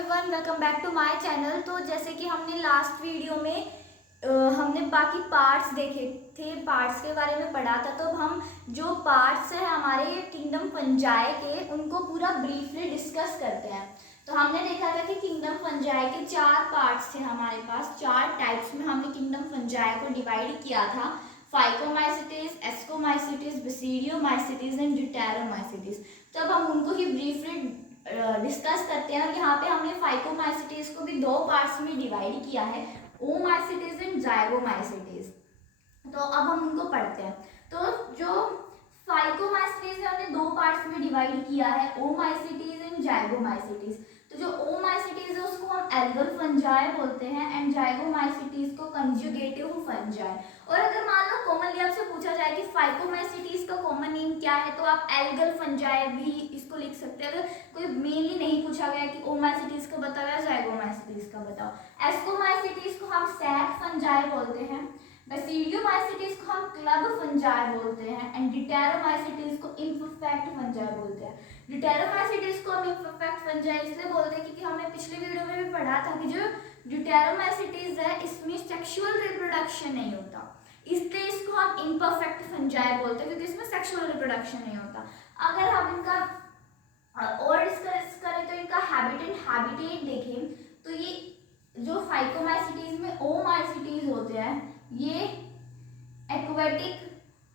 Everyone, welcome back to my channel. तो जैसे कि हमने लास्ट वीडियो में हमने बाकी पार्ट्स देखे थे, पार्ट्स के बारे में पढ़ा था। तो अब हम जो पार्ट्स हैं हमारे किंगडम फंजाई के, उनको पूरा ब्रीफली डिस्कस करते हैं। तो हमने देखा था कि किंगडम फंजाई के 4 पार्ट्स थे हमारे पास। 4 टाइप्स में हमने किंगडम फंजाई को डिवाइड किया था: फाइकोमाइसिटिस, एस्कोमाइसिटिस, बेसिडियोमाइसिटिस एंड ड्यूटेरोमाइसिटिस। तो अब हम उनको ही ब्रीफली डिस्कस करते हैं। यहाँ पे हमने फाइकोमाइसिटिस को भी 2 पार्ट्स में डिवाइड किया है, ओमाइसिटिस एंड जाइगोमाइसिटिस। तो अब हम उनको पढ़ते हैं। तो जो फाइकोमाइसिटिस हमने 2 पार्ट्स में डिवाइड किया है, ओमाइसिटिस एंड जाइगोमाइसिटिस। तो जो ओमाइसिटिस है उसको हम एल्गल फंजाई बोलते हैं एंड जाइगोमाइसिटिस को कंजुगेटिव फंजाई। और अगर मान लो कॉमनली आपसे पूछा जाए कि फाइकोमाइसिटिस का कॉमन नेम क्या है, तो आप एल्गल फंजाई भी इसको लिख सकते हैं। अगर कोई मेनली नहीं पूछा गया कि ओमाइसिटिस का बताओ या जाइगोमाइसिटिस का बताओ। एस्कोमाइसिटिस को हम सैक फंजाई बोलते हैं, बेसिडियोमाइसिटिस को हम क्लब फंजाई बोलते हैं एंड ड्यूटेरोमाइसिटिस को इम्परफेक्ट फंजाई बोलते हैं। ड्यूटेरोमाइसिटिस को हम इम्परफेक्ट फंजाई इसलिए बोलते हैं क्योंकि हमने पिछले वीडियो में भी पढ़ा था कि जो ड्यूटेरोमाइसिटिस है इसमें सेक्सुअल रिप्रोडक्शन नहीं होता, इसलिए इसको हम इम्परफेक्ट फंजाई बोलते हैं क्योंकि इसमें सेक्सुअल रिप्रोडक्शन नहीं होता। अगर हम इनका और डिस्कस करें तो इनका हैबिट एंड हैबिटेट देखें तो ये जो फाइकोमाइसिटीज में ओमाइसिटीज होते हैं ये एक्वेटिक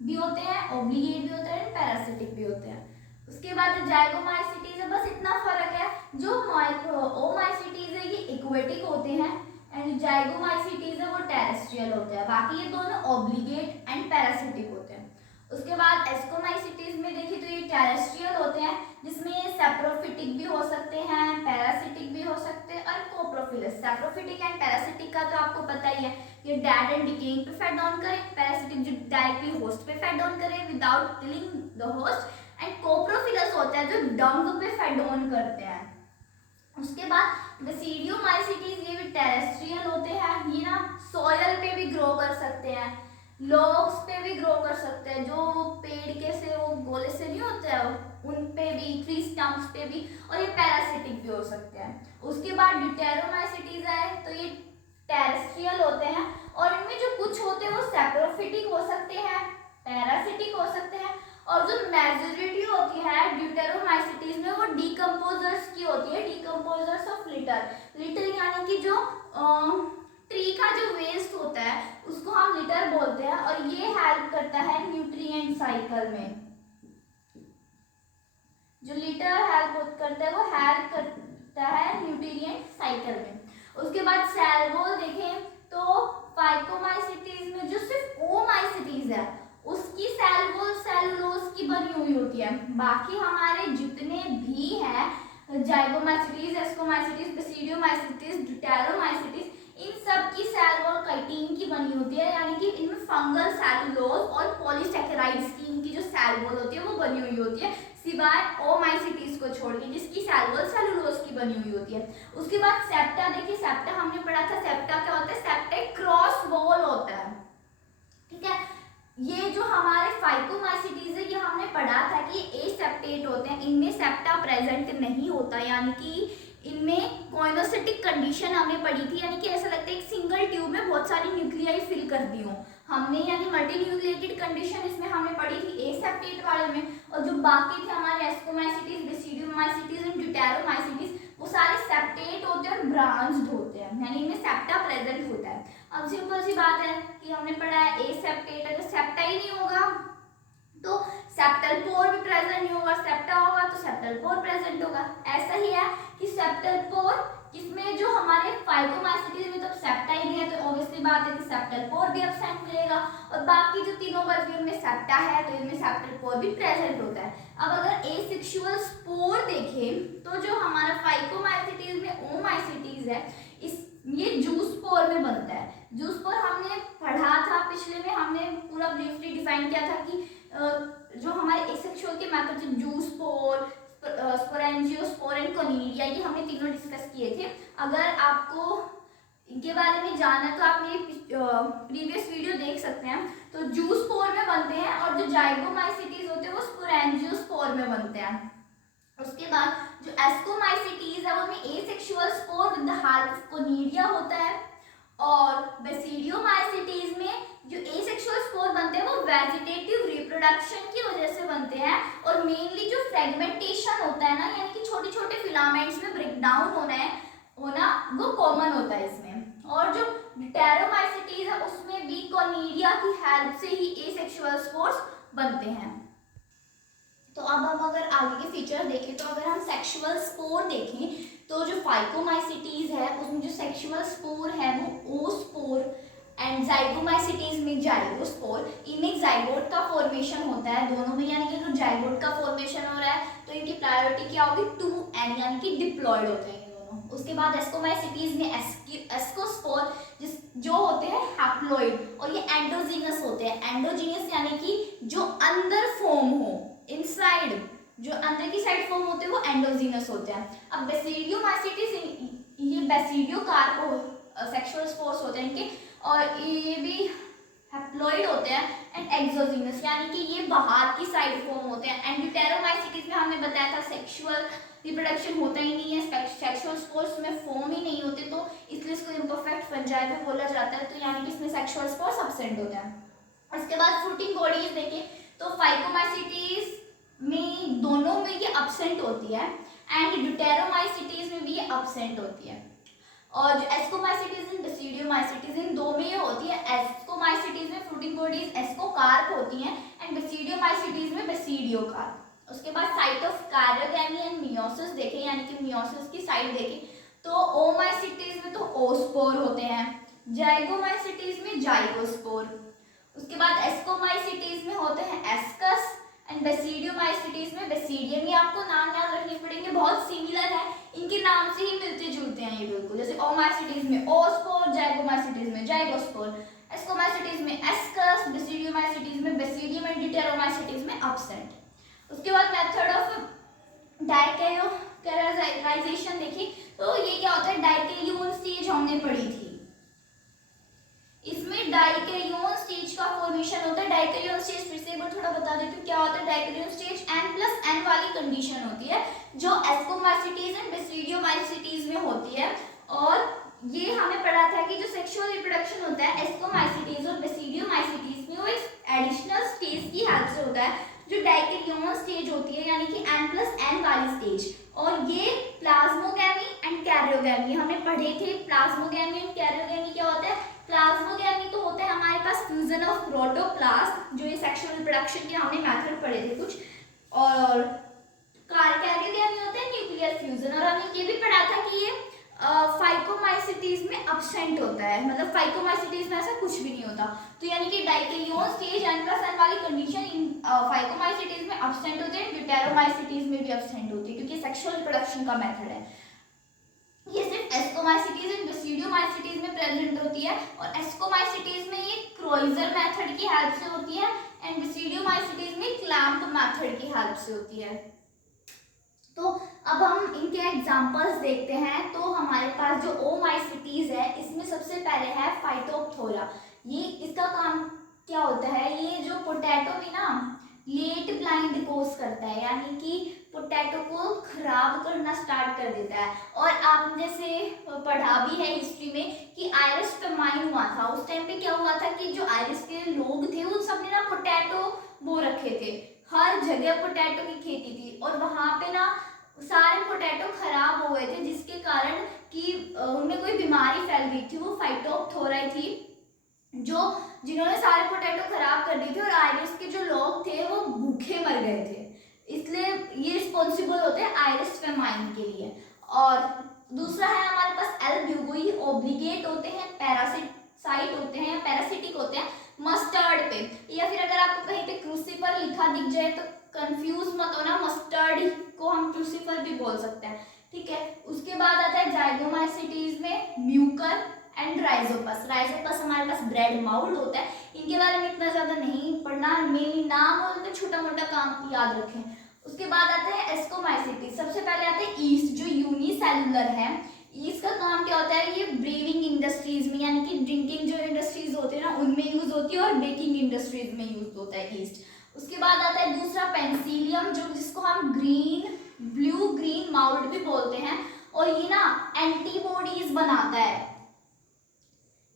भी होते हैं, ऑब्लिगेट भी होते हैं, पैरासिटिक भी होते हैं। उसके बाद जो जाइगोमाइसिटीज है बस इतना फर्क है, जो ओमाइसिटीज है ये एक्वेटिक होते हैं एंड जाइगोमाइसिटीज है वो टेरेस्ट्रियल होते हैं। बाकी ये दोनों ऑब्लिगेट एंड पैरासिटिक होते हैं। उसके बाद एस्कोमाइसिटीज में देखिए तो ये टेरेस्ट्रियल होते हैं जिसमें ये सेप्रोफिटिक भी हो सकते हैं, पैरासिटिक भी हो सकते हैं और कोप्रोफिलस। सेप्रोफिटिक एंड पैरासिटिक का तो आपको पता ही है, ये डेड एंड डिकेइंग पे फेड ऑन करे, पैरासिटिक जो डायरेक्टली होस्ट पे फेड ऑन करे without killing the host, and coprophilous होता है जो डंग पे फेड ऑन करते हैं। उसके बाद बेसिडियोमाइसिटीज ये भी टेरेस्ट्रियल होते हैं, ये ना सॉइल पे भी ग्रो कर सकते हैं, लॉग्स पे भी ग्रो कर सकते हैं, जो पेड़ के से वो गोले से नहीं होते हैं उन पे भी, ट्री स्टम्प्स पे भी, और ये पैरासिटिक भी हो सकते हैं। उसके बाद ड्यूटेरोमाइसिटीज है तो ये टेरेस्ट्रियल होते हैं और इनमें जो कुछ होते हैं वो सेप्रोफिटिक हो सकते हैं, पैरासिटिक हो सकते हैं, और जो मेजॉरिटी होती है ड्यूटेरोमाइसिटीज में वो डीकम्पोजर्स की होती है, डीकम्पोजर्स ऑफ लिटर। लिटर यानी कि जो ट्री का जो वेस्ट होता है उसको हम लिटर बोलते हैं और ये हेल्प करता है न्यूट्रिएंट साइकिल में। जो लिटर हेल्प करता है वो हेल्प करता है न्यूट्रिएंट साइकिल में। उसके बाद सेल वॉल देखें तो फाइकोमाइसिटीज में जो सिर्फ ओमाइसिटीज है उसकी सेल वॉल सेलुलोज की बनी हुई होती है। बाकी हमारे जितने भी हैं जाइगोमाइसिटीज, एस्कोमाइसिटीज, बेसिडियोमाइसिटीज, ड्यूटेरोमाइसिटीज, इन सब की सेल वॉल काइटिन की बनी होती है, यानी कि इनमें फंगल सेलुलोज और पॉलीसैकेराइड्स की इनकी जो सेल वॉल होती है वो बनी हुई होती है, सिवाय ओमाइसिटीज को छोड़ के जिसकी सेल वॉल सेलुलोज की बनी हुई होती है। उसके बाद सेप्टा देखिए, सेप्टा हमने पढ़ा था, सेप्टा क्या होता है, सेप्टा एक क्रॉस वॉल होता है, ठीक है। ये जो हमारे फाइकोमाइसिटीज है ये हमने पढ़ा था कि एसेप्टेट होते हैं, इनमें सेप्टा प्रेजेंट नहीं होता, यानी कि इनमें कोइनोसिटिक कंडीशन हमने पढ़ी थी, यानी कि ऐसा लगता है एक सिंगल ट्यूब में बहुत सारी न्यूक्लियाई फिल कर दी हो हमने, यानी मल्टी न्यूक्लिएटेड कंडीशन इसमें हमने पढ़ी थी एसेप्टेट वाले में। और जो बाकी थे हमारे एस्कोमाइसिटीज, बेसिडियोमाइसिटीज एंड ड्यूटेरोमाइसिटीज वो सारे सेप्टेट होते हैं और ब्रांच्ड होते हैं, यानी इनमें सेप्टा प्रेजेंट होता है। अब सिंपल सी बात है कि हमने पढ़ा है एसेप्टेट, अगर सेप्टा ही नहीं होगा तो सेप्टल पोर भी प्रेजेंट नहीं होगा, सेप्टा होगा तो सेप्टल पोर प्रेजेंट होगा। ऐसा ही है कि सेप्टल पोर इसमें जो हमारे फाइकोमाइसिटीज में तो सेप्टा ही नहीं है तो ऑब्वियसली बात है कि सेप्टल पोर भी एब्सेंट मिलेगा, और बाकी जो तीनों बचे उनमें सेप्टा है तो इनमें सेप्टल पोर भी प्रेजेंट होता है। अब अगर एसेक्सुअल स्पोर देखें तो जो हमारा फाइकोमाइसिटीज में ओमाइसिटीज है ये जूस्पोर में बनता है। जूस्पोर हमने पढ़ा था पिछले में, हमने पूरा ब्रीफली डिफाइन किया था कि जो हमारे एसेक्सुअल के method zoospore, sporangiospore and conidia, ये हमने तीनों डिस्कस किए थे। अगर आपको इनके बारे में जानना है तो आप मेरी प्रीवियस वीडियो देख सकते हैं। तो जूस्पोर में बनते हैं और जो जाइगोमाइसिटीज होते हैं वो स्पोरेंजियोस्पोर में बनते हैं। उसके बाद जो एस्कोमाइसिटीज है उनमें एसेक्सुअल कोनिडिया होता है। और बेसिडियोमाइसिटीज में जो एसेक्सुअल स्पोर बनते हैं वो वेजिटेटिव रिप्रोडक्शन की वजह से बनते हैं, और मेनली जो फ्रेगमेंटेशन होता है ना, यानी कि छोटे छोटे फिलामेंट्स में ब्रेक डाउन होना वो कॉमन होता है इसमें। और जो ड्यूटेरोमाइसिटीज है उसमें भी कोनिडिया की हेल्प से ही एसेक्सुअल स्पोर्स बनते हैं। तो अब हम अगर आगे के फीचर देखें, तो अगर हम सेक्सुअल स्पोर देखें तो जो फाइकोमाइसिटीज है उसमें जो सेक्सुअल स्पोर है वो ओस्पोर, एंड जाइगोमाइसिटीज में जाइगोस्पोर। इनमें जाइगोट का फॉर्मेशन होता है दोनों में, यानी कि जो जाइगोट का फॉर्मेशन हो रहा है तो इनकी प्रायोरिटी क्या होगी 2n, यानी कि डिप्लॉयड होते हैं ये दोनों। उसके बाद एस्कोमाइसिटीज में एस्कोस्पोर जो होते हैं हैप्लॉइड, और ये एंडोजीनस होते हैं। एंडोजीनस यानी कि जो अंदर फॉर्म हो, इनसाइड जो अंदर की साइड फॉर्म होते हैं वो एंडोजीनस होते हैं। अब बेसिडियोमाइसिटीज ये बेसिडियो कार्पो सेक्सुअल स्पोर्स होते हैं इनके, और ये भी हैप्लॉइड होते हैं एंड एक्सोजीनस, यानी कि ये बाहर की साइड फॉर्म होते हैं। एंड ड्यूटेरोमाइसिटीज में हमने बताया था सेक्सुअल रिप्रोडक्शन होता ही नहीं है, सेक्सुअल स्पोर्स में फॉर्म ही नहीं होते, तो इसलिए इसको इम्परफेक्ट फंजाई भी बोला जाता है। तो यानी कि इसमें सेक्सुअल स्पोर्स एब्सेंट होता है। उसके बाद फ्रूटिंग बॉडीज देखें तो फाइकोमाइसिटीज में दोनों में ये एब्सेंट होती है, एंड ड्यूटेरोमाइसिटीज में भी ये एब्सेंट होती है। और जो एस्कोमाइसिटीज एंड बेसिडियोमाइसिटीज इन दो में ये होती है। एस्कोमाइसिटीज में फ्रूटिंग बॉडीज एस्कोकार्प होती हैं, एंड बेसिडियोमाइसिटीज में बेसिडियोकार्प। उसके बाद site of karyogamy and meiosis देखें, यानी कि मियोसिस की साइट देखें तो ओमाइसिटीज में तो ओस्पोर होते हैं, जाइगोमाइसिटीज में जाइगोस्पोर। उसके बाद एस्कोमाइसिटीज में होते हैं एस्कस, एंड बेसिडियोमाइसिटीज में बेसिडियम। ये आपको नाम याद रखने पड़ेंगे, बहुत सिमिलर है, इनके नाम से ही मिलते जुलते हैं ये बिल्कुल। जैसे ओमाइसिटीज में ओस्पोर, जाइगोमाइसिटीज में जाइगोस्पोर, एस्कोमाइसिटीज में एस्कस, बेसिडियोमाइसिटीज में बेसिडियम, एंड ड्यूटेरोमाइसिटीज में एब्सेंट। उसके बाद मेथड ऑफ डाइकैरियोटाइजेशन देखिए तो ये क्या होता है, डाइकैरियोन स्टेज हमने पढ़ी थी, इसमें डाइकैरियोन स्टेज का फॉर्मेशन होता है। डाइकैरियोन स्टेज फिर से एक बार थोड़ा बता देती हूँ क्या होता है। डाइकैरियोन स्टेज n+n वाली कंडीशन होती है जो एस्कोमाइसिटीज एंड बेसिडियोमाइसिटीज में होती है, और ये हमें पढ़ा था कि जो सेक्सुअल रिप्रोडक्शन होता है एस्कोमाइसिटीज और बेसिडियोमाइसिटीज में वो एक एडिशनल स्टेज की हेल्प से होता है जो डाइकैरियोन स्टेज होती है, यानी कि n+n वाली स्टेज। और ये प्लाज्मोगैमी एंड कैरियोगैमी हमने पढ़े थे। प्लाज्मोगैमी एंड कैरियोगैमी क्या होता है, प्लाज्मोगैमी तो होता है हमारे पास फ्यूजन ऑफ प्रोटोप्लास्ट, जो ये सेक्सुअल रिप्रोडक्शन के हमने मेथड पढ़े थे कुछ, और कैरियोगैमी होता है न्यूक्लियर फ्यूजन। और हमने ये भी पढ़ा था कि ये फाइकोमाइसिटीज में एब्सेंट होता है, मतलब फाइकोमाइसिटीज में ऐसा कुछ भी नहीं होता। तो यानी कि डाइकैरियोन स्टेज n+n वाली कंडीशन इन फाइकोमाइसिटीज में एब्सेंट होते हैं, ड्यूटेरोमाइसिटीज में भी एब्सेंट होती है, क्योंकि सेक्सुअल रिप्रोडक्शन का मेथड है। ये सिर्फ एस्कोमाइसिटीज एंड बेसिडियोमाइसिटीज में प्रेजेंट होती है, और एस्कोमाइसिटीज में ये क्रोइजर मेथड की हेल्प से होती है, एंड बेसिडियोमाइसिटीज में क्लैंप मेथड की हेल्प से होती है। तो अब हम इनके एग्जांपल्स देखते हैं। तो हमारे पास जो ओमाइसिटीज है इसमें सबसे पहले है फाइटोप्थोरा। ये इसका काम क्या होता है, ये जो पोटैटो में ना लेट ब्लाइंड कोज करता है, यानी कि पोटैटो को खराब करना स्टार्ट कर देता है। और आपने जैसे पढ़ा भी है हिस्ट्री में कि आयरिश फेमाइन हुआ था, उस टाइम पे क्या हुआ था कि जो आयरिश के लोग थे उन सबने ना पोटैटो बो रखे थे, हर जगह पोटैटो की खेती थी, और वहां पे ना सारे पोटैटो खराब हो गए थे, जिसके कारण कि उनमें कोई बीमारी फैल गई थी, वो फाइटोप्थोरा थी, जो जिन्होंने सारे पोटैटो खराब कर दिए थे, और आयरिश के जो लोग थे वो भूखे मर गए थे, इसलिए ये रिस्पॉन्सिबल होते हैं आयरिश फेमाइन के लिए। और दूसरा है हमारे पास एल ब्यूगोई, ओब्लिगेट होते हैं, पैरासाइट होते हैं, पैरासिटिक होते हैं मस्टर्ड पे, या फिर अगर आपको कहीं पे क्रूसिफर लिखा दिख जाए तो कंफ्यूज मत होना, मस्टर्ड को हम क्रूसिफर भी बोल सकते हैं, ठीक है। उसके बाद आता है जाइगोमाइसिटीज में म्यूकर एंड राइजोपस। राइजोपस हमारे पास ब्रेड माउल्ड होता है, इनके बारे में इतना ज्यादा नहीं पढ़ना, मेनली नाम और उनका छोटा मोटा काम याद रखें। उसके बाद आता है एस्कोमाइसिटीज। सबसे पहले आता है ईस्ट, जो यूनिसेलुलर है। ईस्ट का काम क्या होता है, ये ब्रीविंग इंडस्ट्रीज में, यानी कि ड्रिंकिंग जो इंडस्ट्रीज होती है ना उनमें यूज होती है, और बेकिंग इंडस्ट्रीज में यूज होता है ईस्ट। उसके बाद आता है दूसरा पेंसिलियम, जो जिसको हम ग्रीन ब्लू ग्रीन माउल्ड भी बोलते हैं, और ये ना एंटीबॉडीज बनाता है।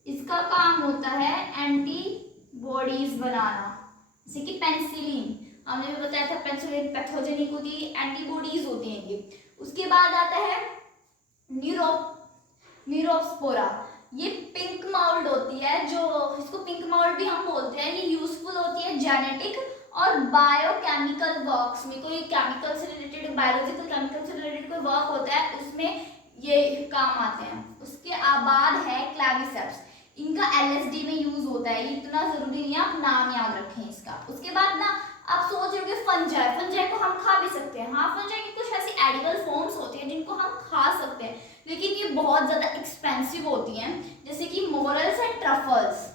इसका काम होता है एंटीबॉडीज बनाना, जैसे कि पेनिसिलिन हमने भी बताया था, पेनिसिलिन पैथोजेनिक होती है, एंटीबॉडीज होती हैं ये। उसके बाद आता है न्यूरोस्पोरा, ये पिंक माउल्ड होती है, जो इसको पिंक माउल्ड भी हम बोलते हैं। ये यूजफुल होती है जेनेटिक और बायोकेमिकल वर्क्स में, कोई केमिकल से रिलेटेड, बायोलॉजिकल केमिकल से रिलेटेड कोई वर्क होता है उसमें ये काम आते हैं। उसके बाद है क्लेविसेप्स, इनका एलएसडी में यूज होता है, ये इतना जरूरी नहीं है, आप नाम याद रखें इसका। उसके बाद ना आप सोच रहे हो फंजाई, फंजाई को हम खा भी सकते हैं। हाँ, फंजाई की कुछ ऐसी एडिबल फॉर्म्स होती हैं जिनको हम खा सकते हैं, लेकिन ये बहुत ज्यादा एक्सपेंसिव होती हैं, जैसे कि मोरल्स एंड ट्रफल्स।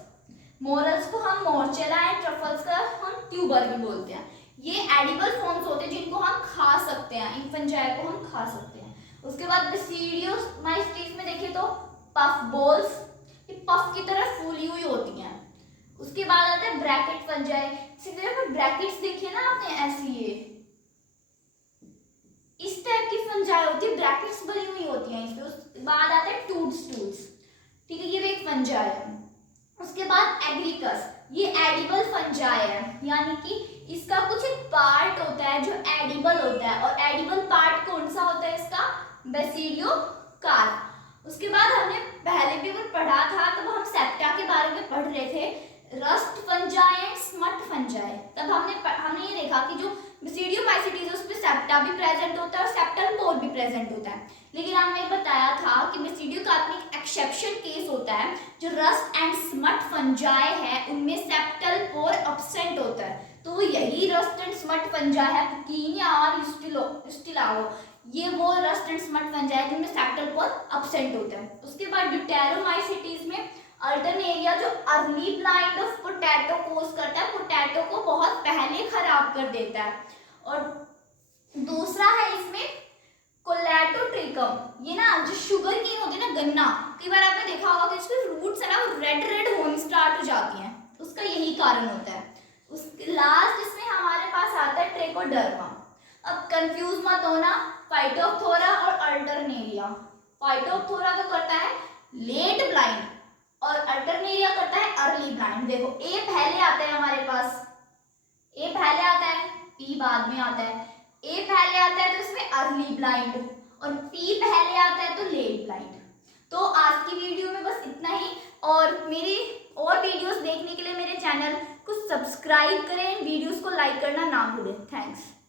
मोरल्स को हम मोर्चेला एंड ट्रफल्स का हम ट्यूबर भी बोलते हैं। ये एडिबल फॉर्म्स होते हैं जिनको हम खा सकते हैं, इन फंजाई को हम खा सकते हैं। उसके बाद बेसिडियोमाइसीट्स में देखें तो पफ बॉल्स, ये पफ की तरह फूली हुई होती हैं। उसके बाद आता है ब्रैकेट फंजाई, ब्रैकेट्स देखिए ना आपने, ऐसी ये इस टाइप की फंजाई होती है, ब्रैकेट्स बनी हुई होती हैं इसमें। उसके बाद आता है टूड्स, ठीक है, ये भी एक फंजाई है। उसके बाद एग्रिकस, ये एडिबल फंजाई है, यानी कि इसका कुछ एक पार्ट होता है जो एडिबल होता है, और एडिबल पार्ट कौन सा होता है इसका, बेसिडियोकार्प। उसके बाद हमने पहले भी पढ़ा था, तब हम सेप्टा के बारे में पढ़ रहे थे, rust fungi and smut fungi. तब हमने ये देखा कि जो बेसिडियोमाइसीट्स है उसमें सेप्टा भी प्रेजेंट होता है और सेप्टल पोर भी प्रेजेंट होता है, लेकिन हमने बताया था कि बेसिडियोकार्प में एक एक्सेप्शन केस होता है, जो रस्ट एंड स्मट फंजाई है उनमें सेप्टल पोर एब्सेंट होता है। तो यही रस्ट एंड स्मट फंजाई है, पुकीनिया और स्टिलागो, ये वो रस्ट एंड स्मट फंजाई जिनमें सेप्टल पोर एब्सेंट होता है। उसके बाद ड्यूटेरोमाइसीट्स में अल्टरनेरिया, जो अर्ली ब्लाइंड ऑफ पोटैटो कोज करता है, पोटैटो को बहुत पहले खराब कर देता है। और दूसरा है इसमें कोलेटोट्रिकम, ये ना जो शुगर केन होती है ना, गन्ना, कई बार आपने देखा होगा कि इसके रूट्स है ना वो रेड होने स्टार्ट हो जाती हैं, उसका यही कारण होता है। उसके लास्ट इसमें हमारे पास आता है ट्रेकोडर्मा। अब कंफ्यूज मत होना, फाइटोप्थोरा और अल्टरनेरिया। फाइटोप्थोरा तो करता है लेट ब्लाइंड और अल्टरनेरिया करता है अर्ली ब्लाइंड। देखो ए पहले आता है हमारे पास, ए पहले आता है, पी बाद में आता है। ए पहले आता है तो इसमें अर्ली ब्लाइंड, और पी पहले आता है तो लेट ब्लाइंड। तो आज की वीडियो में बस इतना ही, और मेरी और वीडियोस देखने के लिए मेरे चैनल को सब्सक्राइब करें, वीडियोस को लाइक करना ना भूलें। थैंक्स।